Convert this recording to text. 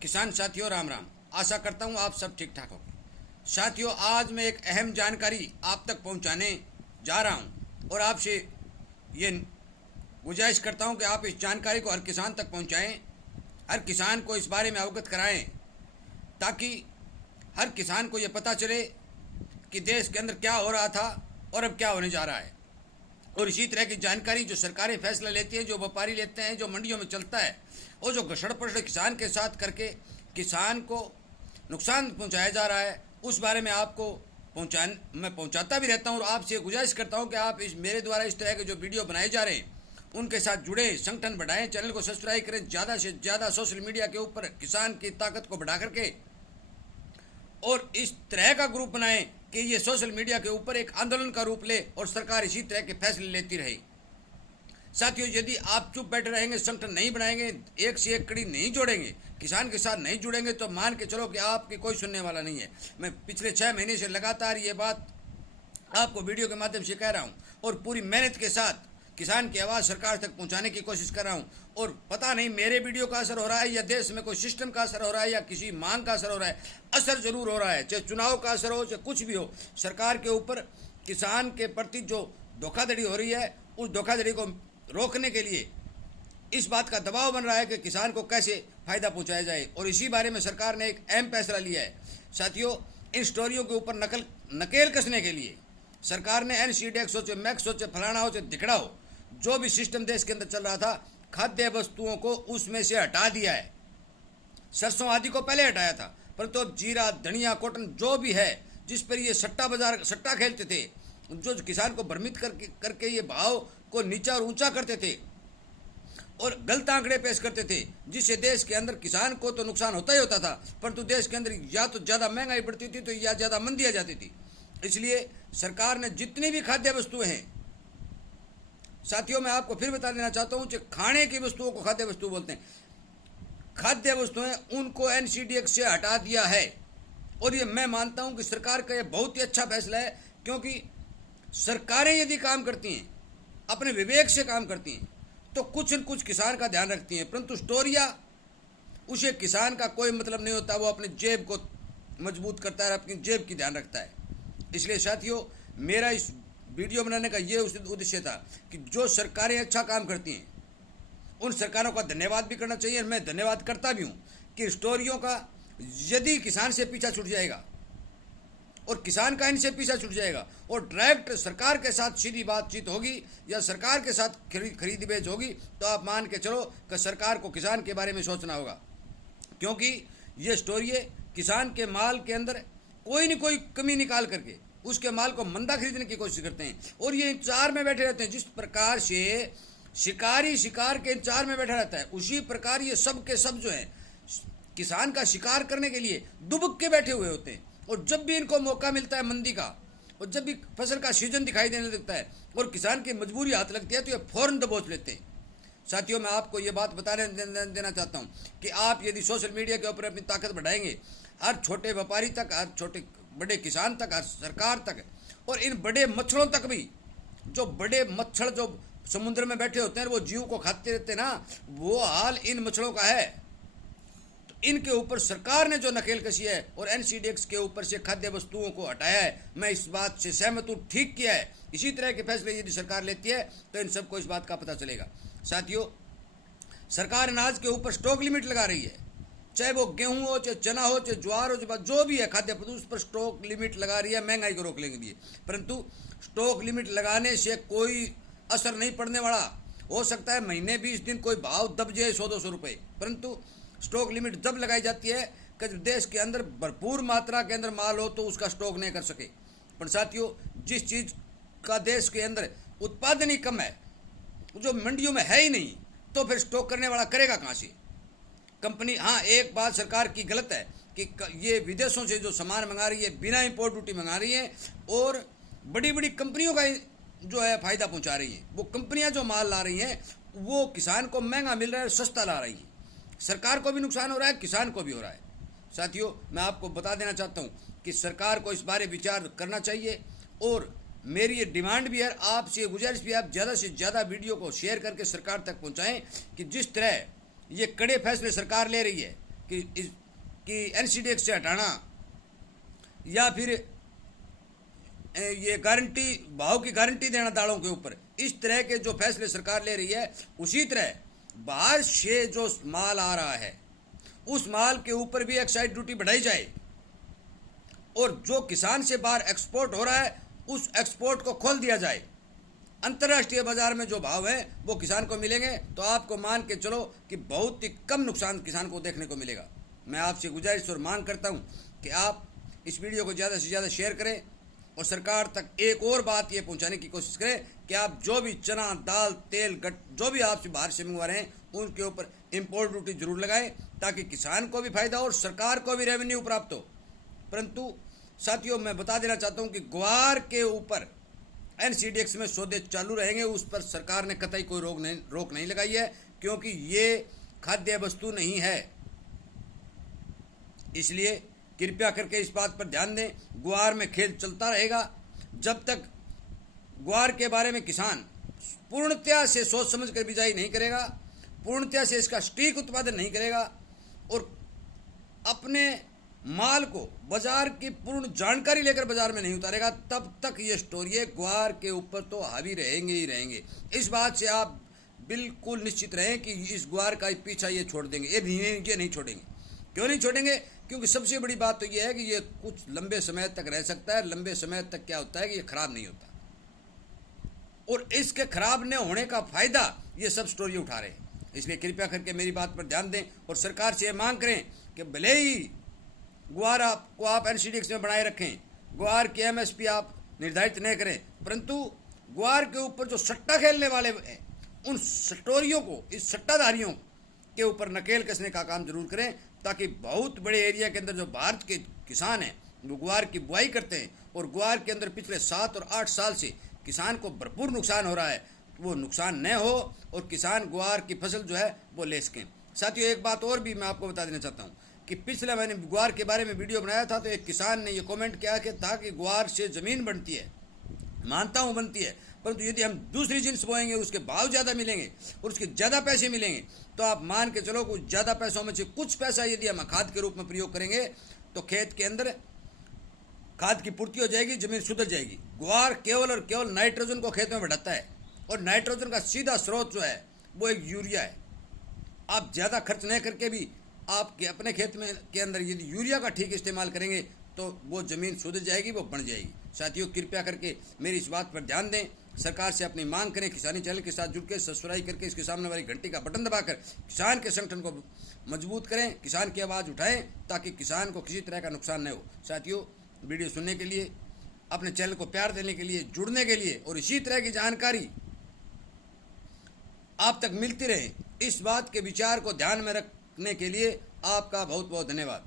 किसान साथियों राम राम। आशा करता हूँ आप सब ठीक ठाक हो। साथियों, आज मैं एक अहम जानकारी आप तक पहुँचाने जा रहा हूँ और आपसे ये गुजारिश करता हूँ कि आप इस जानकारी को हर किसान तक पहुँचाएँ, हर किसान को इस बारे में अवगत कराएँ, ताकि हर किसान को ये पता चले कि देश के अंदर क्या हो रहा था और अब क्या होने जा रहा है। और इसी तरह की जानकारी जो सरकारें फैसला लेती हैं, जो व्यापारी लेते हैं, जो मंडियों में चलता है, और जो घसड़ पसड़ किसान के साथ करके किसान को नुकसान पहुंचाया जा रहा है, उस बारे में आपको मैं पहुंचाता भी रहता हूं। और आपसे गुजारिश करता हूं कि आप इस मेरे द्वारा इस तरह के जो वीडियो बनाए जा रहे हैं उनके साथ जुड़े, संगठन बढ़ाएं, चैनल को सब्सक्राइब करें, ज़्यादा से ज़्यादा सोशल मीडिया के ऊपर किसान की ताकत को बढ़ा करके और इस तरह का ग्रुप बनाएं कि ये सोशल मीडिया के ऊपर एक आंदोलन का रूप ले और सरकार इसी तरह के फैसले लेती रहे। साथियों, यदि आप चुप बैठे रहेंगे, संगठन नहीं बनाएंगे, एक से एक कड़ी नहीं जोड़ेंगे, किसान के साथ नहीं जुड़ेंगे, तो मान के चलो कि आपकी कोई सुनने वाला नहीं है। मैं पिछले 6 महीने से लगातार ये बात आपको वीडियो के माध्यम से कह रहा हूँ और पूरी मेहनत के साथ किसान की आवाज़ सरकार तक पहुँचाने की कोशिश कर रहा हूँ। और पता नहीं मेरे वीडियो का असर हो रहा है या देश में कोई सिस्टम का असर हो रहा है या किसी मांग का असर हो रहा है, असर जरूर हो रहा है। चाहे चुनाव का असर हो, चाहे कुछ भी हो, सरकार के ऊपर किसान के प्रति जो धोखाधड़ी हो रही है, उस धोखाधड़ी को रोकने के लिए इस बात का दबाव बन रहा है कि किसान को कैसे फ़ायदा पहुंचाया जाए। और इसी बारे में सरकार ने एक अहम फैसला लिया है। साथियों, इन स्टोरियों के ऊपर नकेल कसने के लिए सरकार ने NCDX हो, चाहे मैक्स हो, चाहे फलाना हो, चाहे दिखड़ा हो, जो भी सिस्टम देश के अंदर चल रहा था, खाद्य वस्तुओं को उसमें से हटा दिया है। सरसों आदि को पहले हटाया था, परंतु अब जीरा, धनिया, कॉटन जो भी है, जिस पर ये सट्टा खेलते थे, जो किसान को भ्रमित करके ये भाव को नीचा और ऊंचा करते थे और गलत आंकड़े पेश करते थे, जिससे देश के अंदर किसान को तो नुकसान होता ही होता था, परंतु देश के अंदर या तो ज़्यादा महंगाई बढ़ती थी तो या ज़्यादा मंदी आ जाती थी। इसलिए सरकार ने जितनी भी खाद्य वस्तुएं हैं, साथियों मैं आपको फिर बता देना चाहता हूं कि खाने की वस्तुओं को खाद्य वस्तु बोलते हैं, खाद्य वस्तुएं उनको NCDX से हटा दिया है। और ये मैं मानता हूं कि सरकार का ये बहुत ही अच्छा फैसला है, क्योंकि सरकारें यदि काम करती हैं, अपने विवेक से काम करती हैं, तो कुछ न कुछ किसान का ध्यान रखती हैं, परंतु स्टोरिया उसे किसान का कोई मतलब नहीं होता, वो अपनी जेब को मजबूत करता है, अपनी जेब की ध्यान रखता है। इसलिए साथियों, मेरा इस वीडियो बनाने का ये उद्देश्य था कि जो सरकारें अच्छा काम करती हैं उन सरकारों का धन्यवाद भी करना चाहिए। मैं धन्यवाद करता भी हूँ कि स्टोरियों का यदि किसान से पीछा छूट जाएगा और किसान का इनसे पीछा छूट जाएगा और डायरेक्ट सरकार के साथ सीधी बातचीत होगी या सरकार के साथ खरीद बेच होगी, तो आप मान के चलो कि सरकार को किसान के बारे में सोचना होगा। क्योंकि ये स्टोरी किसान के माल के अंदर कोई न कोई कमी निकाल करके उसके माल को मंदा खरीदने की कोशिश करते हैं और ये इंतजार में बैठे रहते हैं। जिस प्रकार से शिकारी शिकार के इंतजार में बैठा रहता है, उसी प्रकार ये सब के सब जो है किसान का शिकार करने के लिए दुबक के बैठे हुए होते हैं। और जब भी इनको मौका मिलता है मंदी का, और जब भी फसल का सीजन दिखाई देने लगता है और किसान की मजबूरी हाथ लगती है, तो ये फौरन दबोच लेते हैं। साथियों, मैं आपको ये बात देना चाहता हूँ कि आप यदि सोशल मीडिया के ऊपर अपनी ताकत बढ़ाएंगे, हर छोटे व्यापारी तक, हर छोटे बड़े किसान तक, हर सरकार तक, और इन बड़े मच्छरों तक भी, जो बड़े मच्छर जो समुद्र में बैठे होते हैं वो जीव को खाते रहते हैं ना, वो हाल इन मच्छरों का है। तो इनके ऊपर सरकार ने जो नकेल कसी है और NCDX के ऊपर से खाद्य वस्तुओं को हटाया है, मैं इस बात से सहमत हूँ, ठीक किया है। इसी तरह के फैसले यदि सरकार लेती है तो इन सबको इस बात का पता चलेगा। साथियों, सरकार अनाज के ऊपर स्टॉक लिमिट लगा रही है, चाहे वो गेहूं हो, चाहे चना हो, चाहे ज्वार हो, जो भी है खाद्य पदार्थ, उस पर स्टॉक लिमिट लगा रही है, महंगाई को रोक लेंगे लिए। परंतु स्टॉक लिमिट लगाने से कोई असर नहीं पड़ने वाला। हो सकता है महीने 20 दिन कोई भाव दब जाए 100-200 रुपये, परंतु स्टॉक लिमिट जब लगाई जाती है कि देश के अंदर भरपूर मात्रा के अंदर माल हो तो उसका स्टॉक नहीं कर सके। पर साथियों, जिस चीज़ का देश के अंदर उत्पादन ही कम है, जो मंडियों में है ही नहीं, तो फिर स्टॉक करने वाला करेगा कहाँ से? कंपनी, हाँ एक बात सरकार की गलत है कि ये विदेशों से जो सामान मंगा रही है, बिना इंपोर्ट ड्यूटी मंगा रही है और बड़ी बड़ी कंपनियों का जो है फ़ायदा पहुंचा रही है। वो कंपनियां जो माल ला रही हैं वो किसान को महंगा मिल रहा है, सस्ता ला रही है। सरकार को भी नुकसान हो रहा है, किसान को भी हो रहा है। साथियों, मैं आपको बता देना चाहता हूँ कि सरकार को इस बारे विचार करना चाहिए और मेरी ये डिमांड भी है, आपसे गुजारिश भी है, आप ज़्यादा से ज़्यादा वीडियो को शेयर करके सरकार तक पहुँचाएँ कि जिस तरह ये कड़े फैसले सरकार ले रही है कि एनसीडीएक्स से हटाना या फिर ये गारंटी भाव की गारंटी देना दालों के ऊपर, इस तरह के जो फैसले सरकार ले रही है, उसी तरह बाहर से जो माल आ रहा है उस माल के ऊपर भी एक्साइज ड्यूटी बढ़ाई जाए और जो किसान से बाहर एक्सपोर्ट हो रहा है उस एक्सपोर्ट को खोल दिया जाए। अंतर्राष्ट्रीय बाजार में जो भाव है वो किसान को मिलेंगे तो आपको मान के चलो कि बहुत ही कम नुकसान किसान को देखने को मिलेगा। मैं आपसे गुजारिश और मांग करता हूं कि आप इस वीडियो को ज़्यादा से ज़्यादा शेयर करें और सरकार तक एक और बात ये पहुंचाने की कोशिश करें कि आप जो भी चना, दाल, तेल, जो भी आपसे बाहर से मंगवा रहे हैं उनके ऊपर इम्पोर्ट ड्यूटी जरूर लगाएं ताकि किसान को भी फायदा हो और सरकार को भी रेवेन्यू प्राप्त हो। परंतु साथियों, मैं बता देना चाहता हूं कि ग्वार के ऊपर एनसीडीएक्स में सौदे चालू रहेंगे, उस पर सरकार ने कतई कोई रोक नहीं लगाई है क्योंकि ये खाद्य वस्तु नहीं है। इसलिए कृपया करके इस बात पर ध्यान दें, ग्वार में खेल चलता रहेगा जब तक ग्वार के बारे में किसान पूर्णतया से सोच समझ कर बिजाई नहीं करेगा, पूर्णतया से इसका सटीक उत्पादन नहीं करेगा और अपने माल को बाजार की पूर्ण जानकारी लेकर बाजार में नहीं उतारेगा, तब तक ये स्टोरी ग्वार के ऊपर तो हावी रहेंगे ही रहेंगे। इस बात से आप बिल्कुल निश्चित रहें कि इस ग्वार का पीछा ये छोड़ देंगे, ये नहीं छोड़ेंगे। क्यों नहीं छोड़ेंगे? क्योंकि सबसे बड़ी बात तो ये है कि ये कुछ लंबे समय तक रह सकता है। लंबे समय तक क्या होता है कि ये खराब नहीं होता और इसके खराब न होने का फायदा ये सब स्टोरी उठा रहे हैं। इसलिए कृपया करके मेरी बात पर ध्यान दें और सरकार से ये मांग करें कि भले ही ग्वार आपको आप एनसीडीएक्स में बनाए रखें, ग्वार की एमएसपी आप निर्धारित नहीं करें, परंतु ग्वार के ऊपर जो सट्टा खेलने वाले हैं उन स्टोरियों को, इस सट्टाधारियों के ऊपर नकेल कसने का काम जरूर करें ताकि बहुत बड़े एरिया के अंदर जो भारत के किसान हैं वो ग्वार की बुआई करते हैं और ग्वार के अंदर पिछले 7 और 8 साल से किसान को भरपूर नुकसान हो रहा है, वो नुकसान न हो और किसान ग्वार की फसल जो है वो ले सकें। साथियों, एक बात और भी मैं आपको बता देना चाहता हूँ कि पिछले मैंने ग्वार के बारे में वीडियो बनाया था तो एक किसान ने ये कमेंट किया कि था कि ग्वार से ज़मीन बनती है। मानता हूँ बनती है, परंतु यदि हम दूसरी जिन्स बोएंगे उसके भाव ज़्यादा मिलेंगे और उसके ज़्यादा पैसे मिलेंगे तो आप मान के चलो कुछ ज़्यादा पैसों में से कुछ पैसा यदि हम खाद के रूप में प्रयोग करेंगे तो खेत के अंदर खाद की पूर्ति हो जाएगी, ज़मीन सुधर जाएगी। ग्वार केवल और केवल नाइट्रोजन को खेत में बढ़ाता है और नाइट्रोजन का सीधा स्रोत जो है वो एक यूरिया है। आप ज़्यादा खर्च नहीं करके भी आपके अपने खेत में के अंदर यदि यूरिया का ठीक इस्तेमाल करेंगे तो वो ज़मीन सुधर जाएगी, वो बन जाएगी। साथियों, कृपया करके मेरी इस बात पर ध्यान दें, सरकार से अपनी मांग करें, किसानी चैनल के साथ जुड़ के सब्सक्राइब करके इसके सामने वाली घंटी का बटन दबाकर किसान के संगठन को मजबूत करें, किसान की आवाज़ उठाएं ताकि किसान को किसी तरह का नुकसान न हो। साथियों, वीडियो सुनने के लिए, अपने चैनल को प्यार देने के लिए, जुड़ने के लिए और इसी तरह की जानकारी आप तक मिलती रहे, इस बात के विचार को ध्यान में रखने के लिए आपका बहुत बहुत धन्यवाद।